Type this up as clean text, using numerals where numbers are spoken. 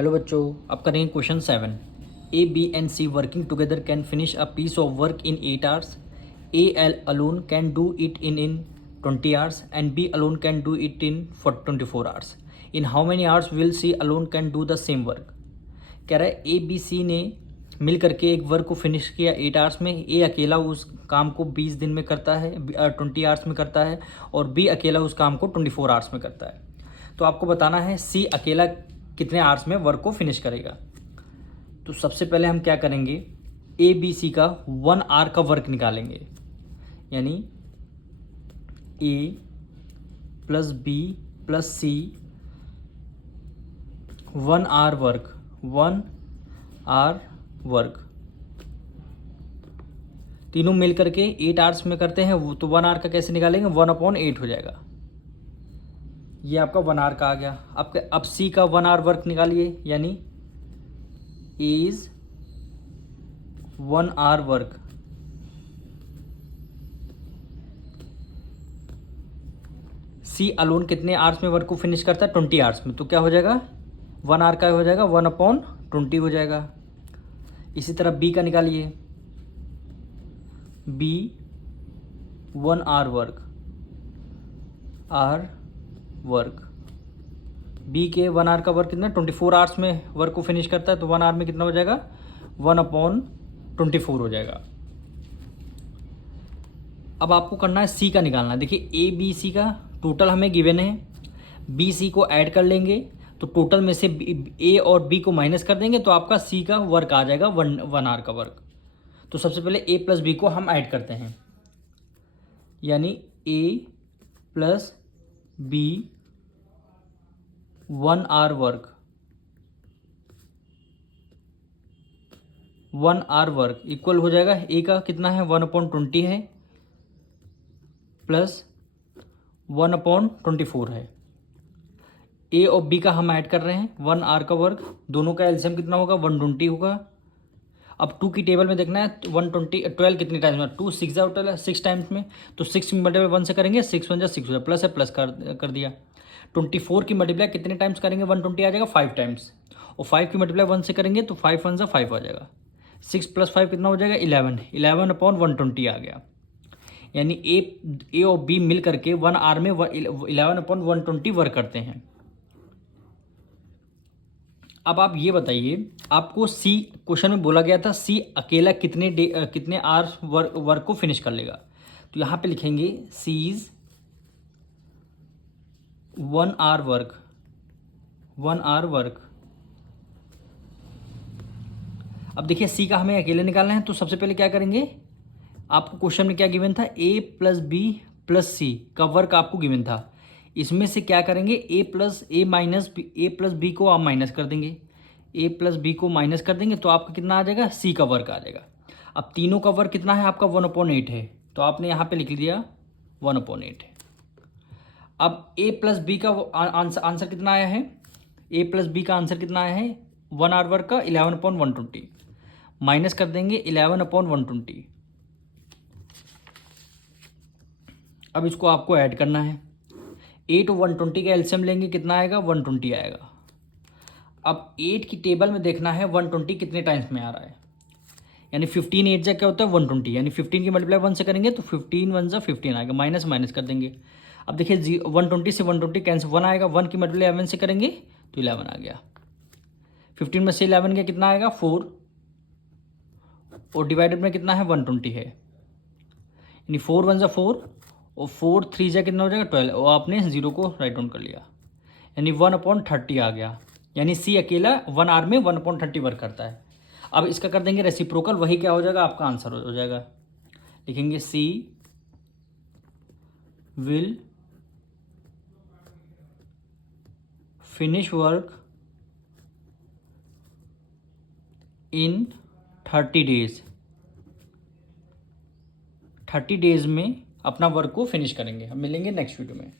Hello बच्चों, आप करेंगे question 7। A B and C working together can finish a piece of work in 8 hours. A L alone can do it in 20 hours and B alone can do it in 24 hours. In how many hours will C alone can do the same work. कह रहा है A B C ने मिल करके एक work को finish किया 8 hours में। ए अकेला उस काम को 20 दिन में करता है, 20 आवर्स में करता है, और बी अकेला उस काम को 24 आवर्स में करता है। तो आपको बताना है सी अकेला कितने आवर्स में वर्क को फिनिश करेगा। तो सबसे पहले हम क्या करेंगे, ए बी सी का 1 आवर का वर्क निकालेंगे, यानी A plus B plus C 1 hour work, 1 hour work तीनों मिल करके 8 आवर्स में करते हैं। वो तो 1 आवर का कैसे निकालेंगे, 1/8 हो जाएगा। ये आपका 1 आवर का आ गया। अब सी का 1 आवर वर्क निकालिए, यानी is 1 hour work. C alone कितने आवर्स में वर्क को फिनिश करता है, 20 आवर्स में। तो क्या हो जाएगा, 1 आवर का हो जाएगा 1/20 हो जाएगा। इसी तरह बी का निकालिए, बी 1 आवर वर्क, बी के 1 आवर का वर्क कितना, 24 आवर्स में वर्क को फिनिश करता है। तो 1 आवर में कितना हो जाएगा, 1/24 हो जाएगा। अब आपको करना है सी का निकालना है। देखिए ए बी सी का टोटल हमें गिवन है, बी सी को ऐड कर लेंगे तो टोटल में से ए और बी को माइनस कर देंगे तो आपका सी का वर्क आ जाएगा 1 आवर का वर्क। तो सबसे पहले ए प्लस बी को हम ऐड करते हैं, यानी A plus B 1 hour work, 1 hour work equal हो जाएगा, ए का कितना है 1/20 है प्लस 1/24 है। ए और बी का हम ऐड कर रहे हैं 1 आवर का वर्क, दोनों का एलसीएम कितना होगा 120 होगा। अब 2 की टेबल में देखना है 12 कितने टाइम्स में, 2 6 टोटल है 6 टाइम्स में। तो 6 मल्टीप्लाई 1 से करेंगे, 6 1 6 हो जाए, प्लस है प्लस कर दिया। 24 की मल्टीप्लाई कितने टाइम्स करेंगे, 120 आ जाएगा 5 टाइम्स, और 5 की मल्टीप्लाई 1 से करेंगे तो 5 1 5 आ जाएगा। 6 + 5 कितना हो जाएगा 11, 11/120 आ गया। यानी ए और बी मिल करके 1 आवर में 11/120 वर्क करते हैं। अब आप ये बताइए, आपको सी क्वेश्चन में बोला गया था सी अकेला कितने आवर्स वर्क को फिनिश कर लेगा। तो यहाँ पे लिखेंगे C's 1 hour work, 1 hour work. अब देखिए सी का हमें अकेले निकालना है, तो सबसे पहले क्या करेंगे, आपको क्वेश्चन में क्या गिवन था, ए प्लस बी प्लस सी का वर्क आपको गिवन था। इसमें से क्या करेंगे, ए प्लस बी को आप माइनस कर देंगे, ए प्लस बी को माइनस कर देंगे तो आपका कितना आ जाएगा, सी का वर्क आ जाएगा। अब तीनों का वर्क कितना है आपका 1/8 है, तो आपने यहाँ पे लिख दिया 1/8 है। अब ए प्लस बी का आंसर कितना आया है, ए प्लस बी का आंसर कितना आया है 1 आवर वर्क का 11/120, माइनस कर देंगे 11/120। अब इसको आपको ऐड करना है, 8 और 120 का एलसीएम लेंगे कितना आएगा 120 आएगा। अब 8 की टेबल में देखना है 120 कितने टाइम्स में आ रहा है, यानी 15 8 जा क्या होता है 120, यानी 15 की मल्टीप्लाई 1 से करेंगे तो 15 1 15 आएगा, माइनस माइनस कर देंगे। अब देखिए 120 से 120 कैंसिल, 1 आएगा, 1 की मल्टीप्लाई 11 से करेंगे तो 11 आ गया। 15 में से 11 गया कितना आएगा 4, और डिवाइडेड में कितना है 120 है, यानी 4 1 4 और 4 3 जा कितना हो जाएगा 12, और आपने 0 को राइट डाउन कर लिया, यानी 1/30 आ गया। यानी सी अकेला 1 आवर में 1/30 वर्क करता है। अब इसका कर देंगे रेसिप्रोकल, वही क्या हो जाएगा आपका आंसर हो जाएगा। लिखेंगे C will finish work in 30 days, 30 days में अपना वर्क को फिनिश करेंगे। हम मिलेंगे नेक्स्ट वीडियो में।